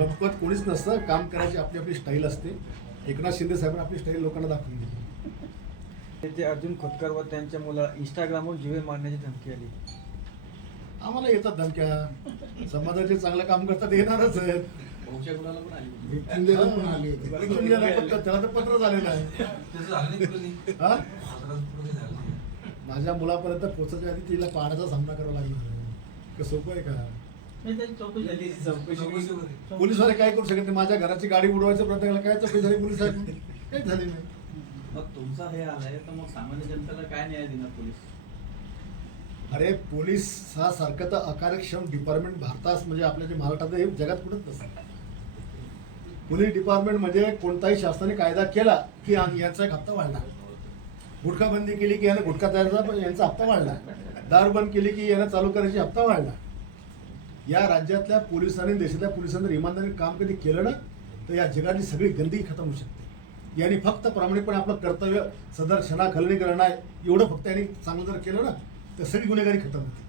कपकत कोणीच नसतं. काम करायची आपली आपली स्टाईल असते. एकनाथ शिंदे साहेबांनी आपली स्टाईल लोकांना दाखवून दिली. ते अर्जुन खोतकर व त्यांच्या मुलाला इंस्टाग्रामवर जीवे मारण्याची धमकी आली. आम्हाला येतात धमक्या. समाजाचे चांगलं काम करतात येणारच आहेत. बहुशा गुणाला पण आली शिंदेला पण आले होते. इलेक्शन गेलं पण त्याला तर पत्र झालेलं आहे. हा. माझ्या मुलापर्यंत पोहोचायच्या आधी तिला पाण्याचा सामना करावा लागणार आहे का? चौकशी होती. पोलिसवाले काय करू शकत नाही? माझ्या घराची गाडी उडवायचा प्रयत्न केला काय चौकशी झाली पोलीस काही झाली नाही. मग तुमचा हे आलाय तर मग सामान्य जनतेला काय न्याय देणार पोलीस? अरे पोलीस हा सारखं तर अकार्यक्षम डिपार्टमेंट भारतात म्हणजे आपल्या जे महाराष्ट्रात हे जगात कुठंच नसतं. पोलीस डिपार्टमेंट म्हणजे कोणताही शासनाने कायदा केला की यांचा एक हप्ता वाढला गुटखा बंदी केली की यानं गुटखा तयारचा पण यांचा हप्ता वाढला दार बंद केली की यानं चालू करायची हप्ता वाढला या राज्यातल्या पोलिसांनी देशातल्या पोलिसांनी जर इमानदारीने काम कधी केलं ना तर या जगातली सगळी गंदगी खतम होऊ शकते. यांनी फक्त प्रामाणिकपणे आपलं कर्तव्य सदर क्षणा खलनी करणं आहे एवढं फक्त यांनी चांगलं जर केलं ना तर सगळी गुन्हेगारी खतम होते.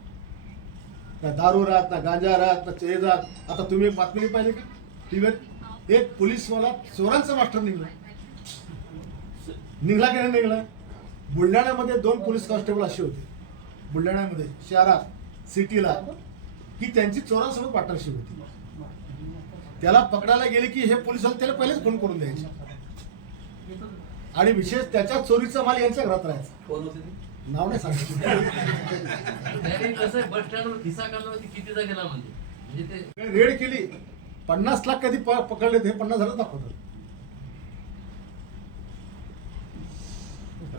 ना दारू राहत ना गांजा राहत ना चेज राहत आता तुम्ही एक बातमी नाही पाहिली का? टीव्हीत एक पोलीसवाला चोरांचा मास्टर निघला. निघला की नाही निघला? बुलढाण्यामध्ये दोन पोलीस कॉन्स्टेबल असे होते. बुलढाण्यामध्ये शहरात सिटीला. की त्यांची चोरांसोबत पार्टनरशिप होती. त्याला पकडायला गेले की हे पोलीस त्याला पहिलेच फोन करून द्यायचे. आणि विशेष त्याच्या चोरीचा माल यांच्या घरात राहायचा. कोण होते ते? नाव नाही सांगितलं म्हणजे म्हणजे? ते रेड केली. पन्नास लाख कधी प- पकडले ते पन्नास हजार दाखवतात.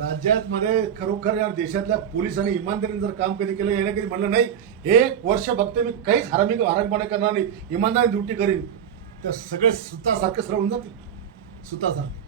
राज्यात मध्ये खरोखर या देशातल्या पोलिसांनी इमानदारीने जर काम कधी केलं याने कधी म्हणलं नाही एक वर्ष बघते मी काहीच हरामी हरामपणे करणार नाही इमानदारी ड्युटी करीन. तर सगळे सुतासारखे सरळ होऊन जातील. सुतासारखे.